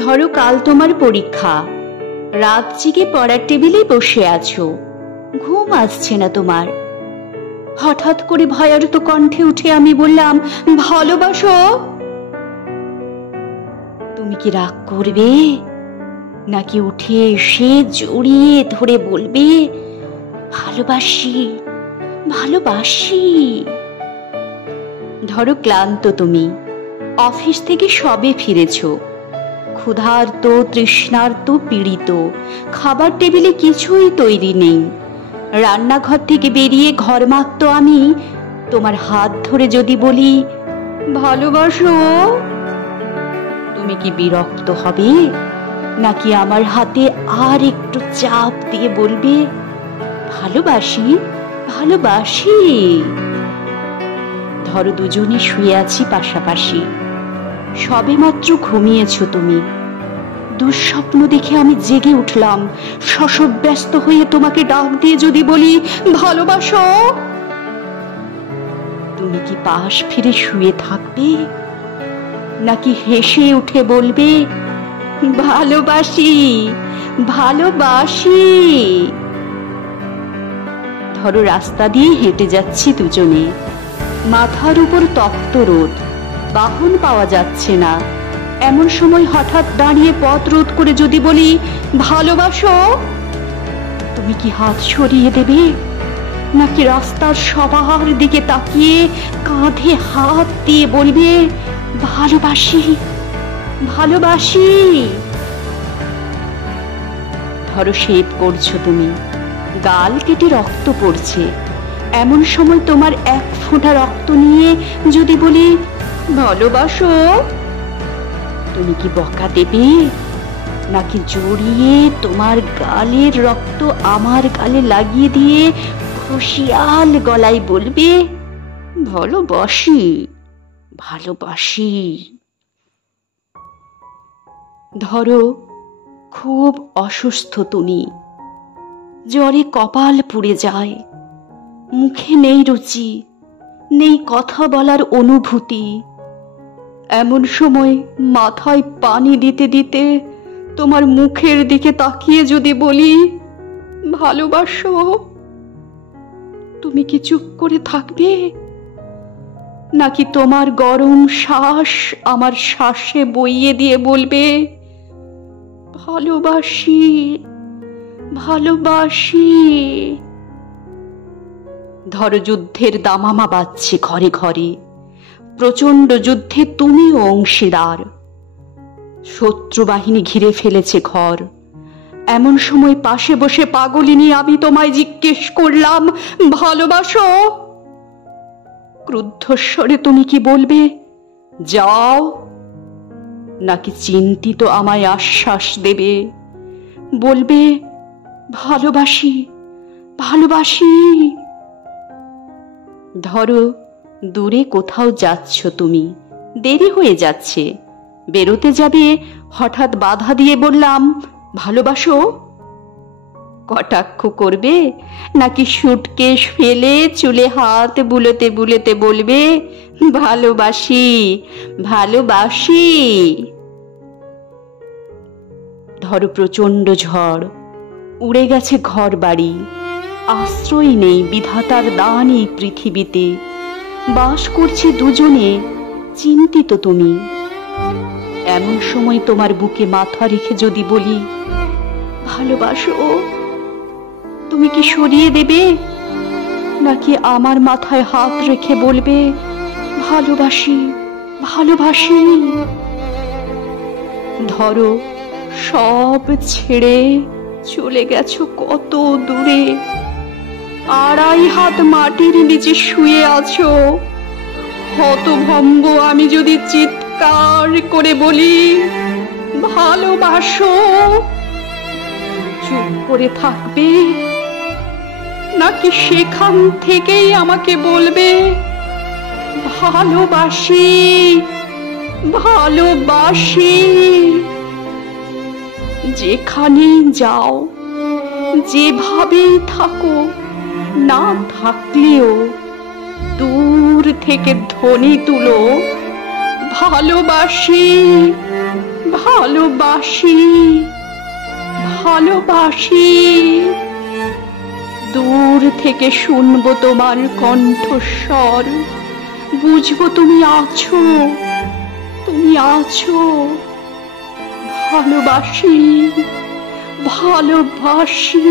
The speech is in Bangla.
ধরো কাল তোমার পরীক্ষা, রাত জেগে পড়ার টেবিলে বসে আছো, ঘুম আসছে না তোমার। হঠাৎ করে ভয়ার্ত কণ্ঠে উঠে আমি বললাম, ভালোবাসো। তুমি কি রাগ করবে, নাকি উঠে এসে জড়িয়ে ধরে বলবে, ভালোবাসি ভালোবাসি? ধরো ক্লান্ত তুমি, অফিস থেকে সবে ফিরেছ, ক্ষুধার্ত তৃষ্ণার্ত পীড়িত, খাবার টেবিলে কিছুই তৈরি নেই। রান্নাঘর থেকে বেরিয়ে ঘরমাক্ত আমি তোমার হাত ধরে যদি বলি, ভালোবাসো, তুমি কি বিরক্ত হবে, নাকি আমার হাতে আর একটু চাপ দিয়ে বলবে, ভালোবাসি ভালোবাসি? ধরো দুজনে শুয়ে আছি পাশাপাশি, সবেমাত্র ঘুমিয়েছ তুমি। দুঃস্বপ্ন দেখে আমি জেগে উঠলাম, শশব্যস্ত হয়ে তোমাকে ডাক দিয়ে যদি বলি, ভালোবাসো, তুমি কি পাশ ফিরে শুয়ে থাকবে, নাকি হেসে উঠে বলবে, ভালোবাসি ভালোবাসি? ধরো রাস্তা দিয়ে হেঁটে যাচ্ছি দুজনে, মাথার উপর তপ্ত রোদ, বাহন পাওয়া যাচ্ছে না। এমন সময় হঠাৎ দাঁড়িয়ে পথ রোধ করে যদি বলি, ভালোবাসো, তুমি কি হাত সরিয়ে দেবে, নাকি রাস্তার সবার দিকে তাকিয়ে কাঁধে হাত দিয়ে বলবে, ভালোবাসি ভালোবাসি? ধরো শেভ করছো তুমি, গাল কেটে রক্ত পড়ছে। এমন সময় তোমার এক ফোঁটা রক্ত নিয়ে যদি বলি, ভালোবাসো, তুমি কি বকা দেবে, নাকি জড়িয়ে তোমার গালের রক্ত আমার গালে লাগিয়ে দিয়ে খুশিয়াল গলায় বলবে, ভালোবাসি ভালোবাসি? ধরো খুব অসুস্থ তুমি, জ্বরে কপাল পুড়ে যায়, মুখে নেই রুচি, নেই কথা বলার অনুভূতি। এমন সময় মাথায় পানি দিতে দিতে তোমার মুখের দিকে তাকিয়ে যদি বলি, ভালোবাসো, তুমি কি চুপ করে থাকবে, নাকি তোমার গরম শ্বাস আমার শ্বাসে বইয়ে দিয়ে বলবে, ভালোবাসি ভালোবাসি? ধরো যুদ্ধের দামামা বাজছে ঘরে ঘরে, প্রচন্ড যুদ্ধে তুমিও অংশীদার, শত্রু বাহিনী ঘিরে ফেলেছে ঘর। এমন সময় পাশে বসে পাগলিনী আমি তোমায় জিজ্ঞেস করলাম, ভালোবাসো? ক্রুদ্ধস্বরে তুমি কি বলবে, যাও, নাকি চিন্তিত আমায় আশ্বাস দেবে, বলবে, ভালোবাসি ভালোবাসি? ধরো দূরে কোথাও যাচ্ছ তুমি, দেরি হয়ে যাচ্ছে, বেরোতে যাবে, হঠাৎ বাধা দিয়ে বললাম, ভালোবাসো? কটাক্ষ করবে, নাকি সুটকেস ফেলে চুলে হাত বুলোতে বুলোতে বলবে, ভালোবাসি ভালোবাসি? ধরো প্রচন্ড ঝড়, উড়ে গেছে ঘর বাড়ি, আশ্রয় নেই বিধাতার দান এই পৃথিবীতে, বাস করছে দুজনে, চিন্তিত তুমি। এমন সময় তোমার বুকে মাথা রেখে যদি বলি, ভালোবাসো, তুমি কি সরিয়ে দেবে, নাকি আমার মাথায় হাত রেখে বলবে, ভালোবাসি ভালোবাসি? ধরো সব ছেড়ে চলে গেছো কত দূরে, 2.5 হাত মাটির নিচে শুয়ে আছো। হতভম্ব আমি যদি চিৎকার করে বলি, ভালোবাসো, চুপ করে থাকবে, নাকি সেখান থেকেই আমাকে বলবে, ভালোবাসি ভালোবাসি? যেখানেই যাও, যেভাবেই থাকো, না থাকলেও দূর থেকে ধ্বনি তুলো, ভালোবাসি ভালোবাসি। ভালোবাসি, ভালোবাসি। দূর থেকে শুনবো তোমার কণ্ঠস্বর, বুঝবো তুমি আছো, তুমি আছো। ভালোবাসি, ভালোবাসি।